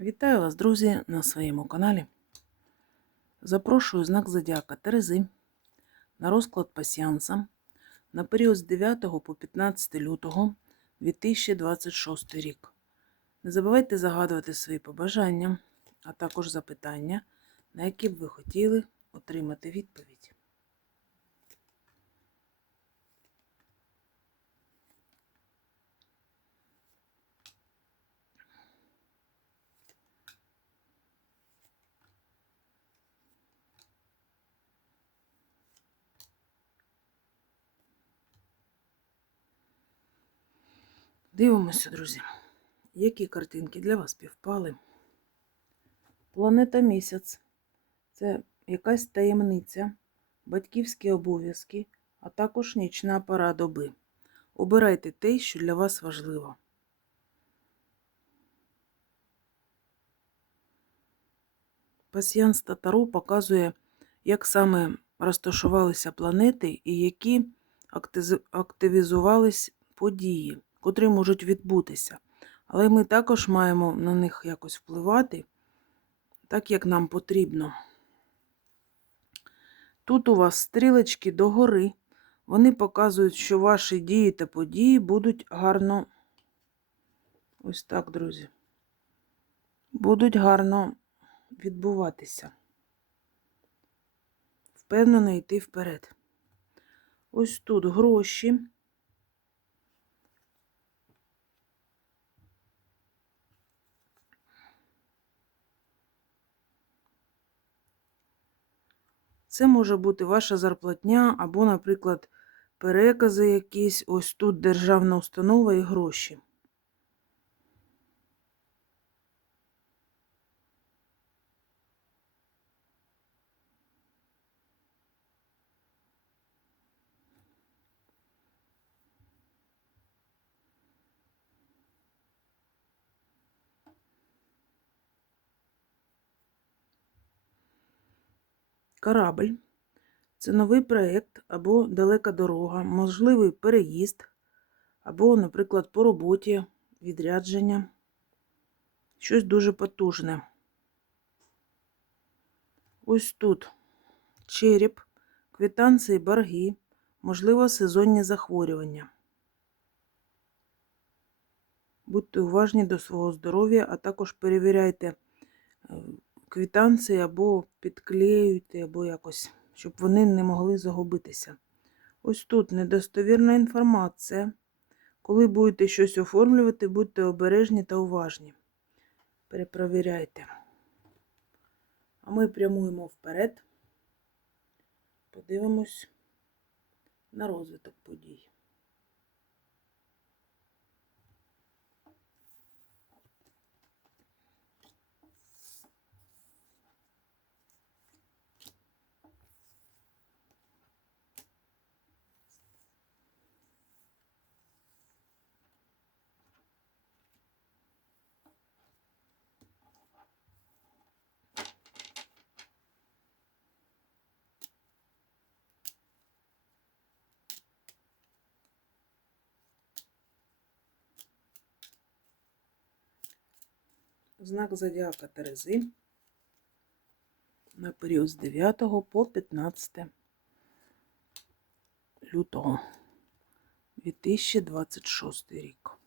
Вітаю вас, друзі, на своєму каналі. Запрошую знак Зодіака Терези на розклад пасіанса на період з 9 по 15 лютого 2026 рік. Не забувайте загадувати свої побажання, а також запитання, на які б ви хотіли отримати відповідь. Дивимося, друзі, які картинки для вас співпали. Планета місяць це якась таємниця, батьківські обов'язки, а також нічна пора доби. Обирайте те, що для вас важливо. Пасіянс Татару показує, як саме розташувалися планети і які активізувались події, котрі можуть відбутися. Але ми також маємо на них якось впливати, так як нам потрібно. Тут у вас стрілочки догори. Вони показують, що ваші дії та події будуть гарно. Ось так, друзі. Будуть гарно відбуватися. Впевнено йти вперед. Ось тут гроші. Це може бути ваша зарплатня або, наприклад, перекази якісь. Ось тут державна установа і гроші. Корабль це новий проєкт або далека дорога, можливий переїзд, або, наприклад, по роботі, відрядження. Щось дуже потужне. Ось тут череп, квитанції, борги, можливо, сезонні захворювання. Будьте уважні до свого здоров'я, а також перевіряйте квитанції або підклеюйте, або якось, щоб вони не могли загубитися. Ось тут недостовірна інформація. Коли будете щось оформлювати, будьте обережні та уважні. Перепровіряйте. А ми прямуємо вперед. Подивимось на розвиток подій. Знак Зодіака Терези на період з 9 по 15 лютого 2026 рік.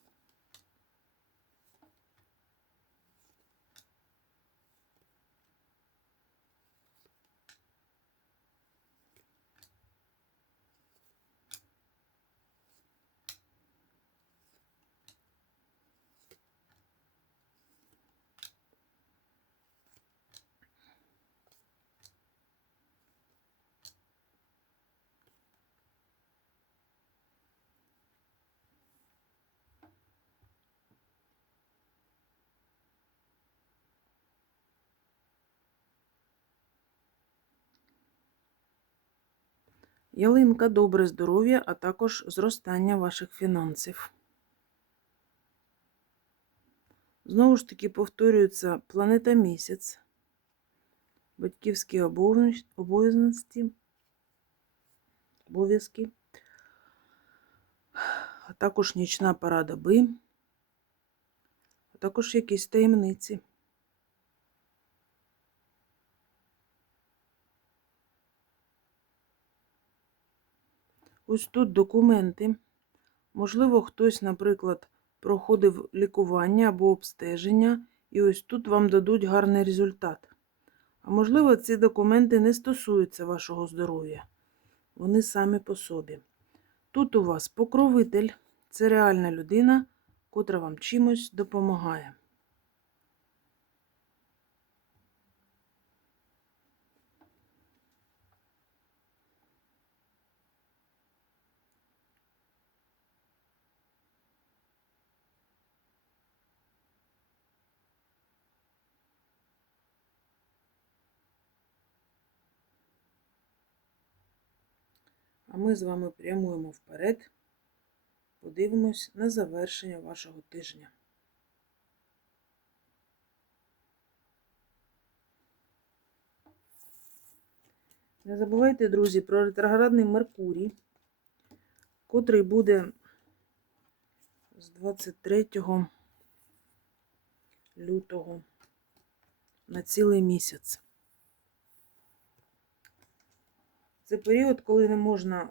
Ялинка добре здоров'я, а також зростання ваших фінансів. Знову ж таки повторюється планета місяць, батьківські обов'язки, обов'язки, а також нічна пора доби, а також якісь таємниці. Ось тут документи. Можливо, хтось, наприклад, проходив лікування або обстеження, і ось тут вам дадуть гарний результат. А можливо, ці документи не стосуються вашого здоров'я. Вони самі по собі. Тут у вас покровитель це реальна людина, котра вам чимось допомагає. А ми з вами прямуємо вперед. Подивимось на завершення вашого тижня. Не забувайте, друзі, про ретроградний Меркурій, котрий буде з 23 лютого на цілий місяць. Це період, коли не можна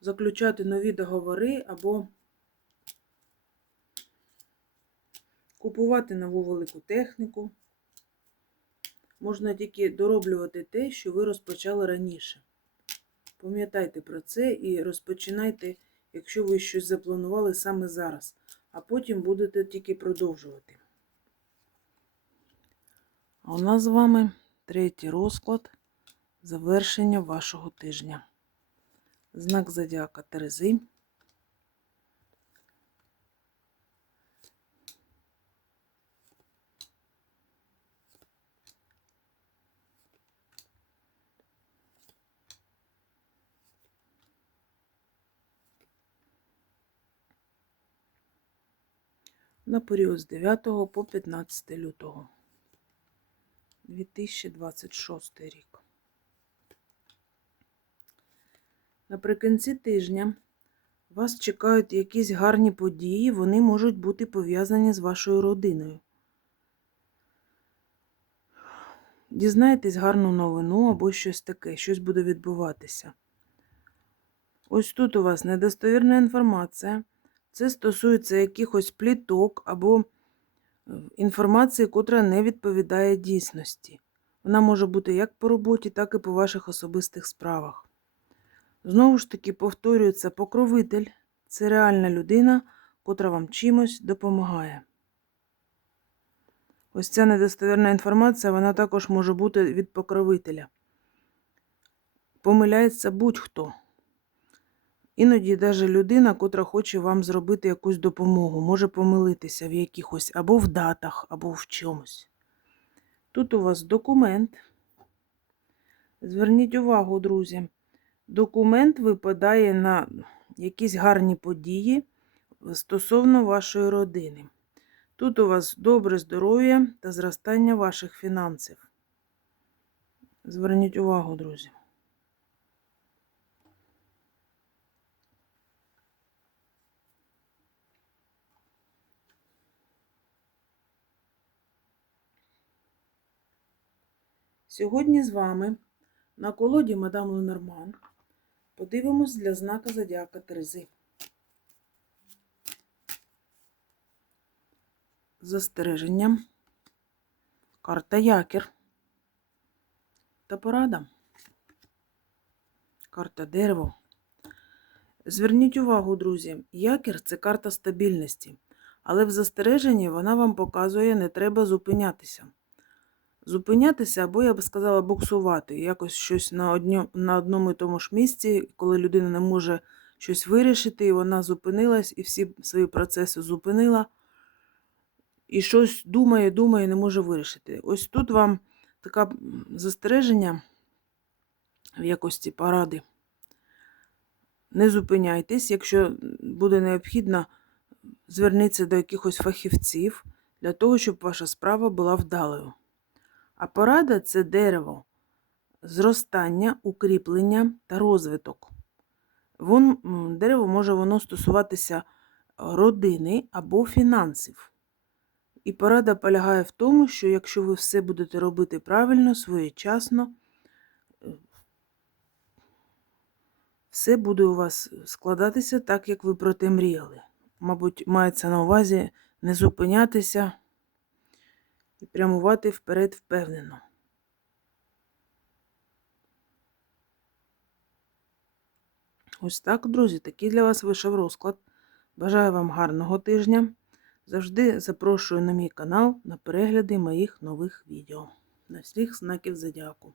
заключати нові договори або купувати нову велику техніку. Можна тільки дороблювати те, що ви розпочали раніше. Пам'ятайте про це і розпочинайте, якщо ви щось запланували саме зараз, а потім будете тільки продовжувати. А у нас з вами третій розклад завершення вашого тижня. Знак зодіака Терези. На період з 9 по 15 лютого 2026 рік. Наприкінці тижня вас чекають якісь гарні події, вони можуть бути пов'язані з вашою родиною. Дізнаєтесь гарну новину або щось таке, щось буде відбуватися. Ось тут у вас недостовірна інформація. Це стосується якихось пліток або е, інформації, котра не відповідає дійсності. Вона може бути як по роботі, так і по ваших особистих справах. Знову ж таки, повторюється, покровитель це реальна людина, котра вам чимось допомагає. Ось ця недостовірна інформація, вона також може бути від покровителя. Помиляється будь-хто. Іноді навіть людина, котра хоче вам зробити якусь допомогу, може помилитися в якихось або в датах, або в чомусь. Тут у вас документ. Зверніть увагу, друзі. Документ випадає на якісь гарні події стосовно вашої родини. Тут у вас добре здоров'я та зростання ваших фінансів. Зверніть увагу, друзі. Сьогодні з вами на колоді мадам Ленорман подивимось для знака Зодіака Терези. Застереження, карта Якір та порада. Карта дерево. Зверніть увагу, друзі, якір це карта стабільності, але в застереженні вона вам показує, не треба зупинятися. Зупинятися, або, я би сказала, буксувати. Якось щось на, одні, на одному і тому ж місці, коли людина не може щось вирішити, і вона зупинилась, і всі свої процеси зупинила, і щось думає, думає, не може вирішити. Ось тут вам таке застереження в якості поради. Не зупиняйтесь, якщо буде необхідно, зверніться до якихось фахівців для того, щоб ваша справа була вдалою. А порада це дерево, зростання, укріплення та розвиток. Вон, дерево може воно стосуватися родини або фінансів. І порада полягає в тому, що якщо ви все будете робити правильно, своєчасно, все буде у вас складатися так, як ви про те мріяли. Мабуть, мається на увазі не зупинятися і прямувати вперед впевнено. Ось так, друзі, такий для вас вийшов розклад. Бажаю вам гарного тижня. Завжди запрошую на мій канал на перегляди моїх нових відео. На всіх знаків зодіаку.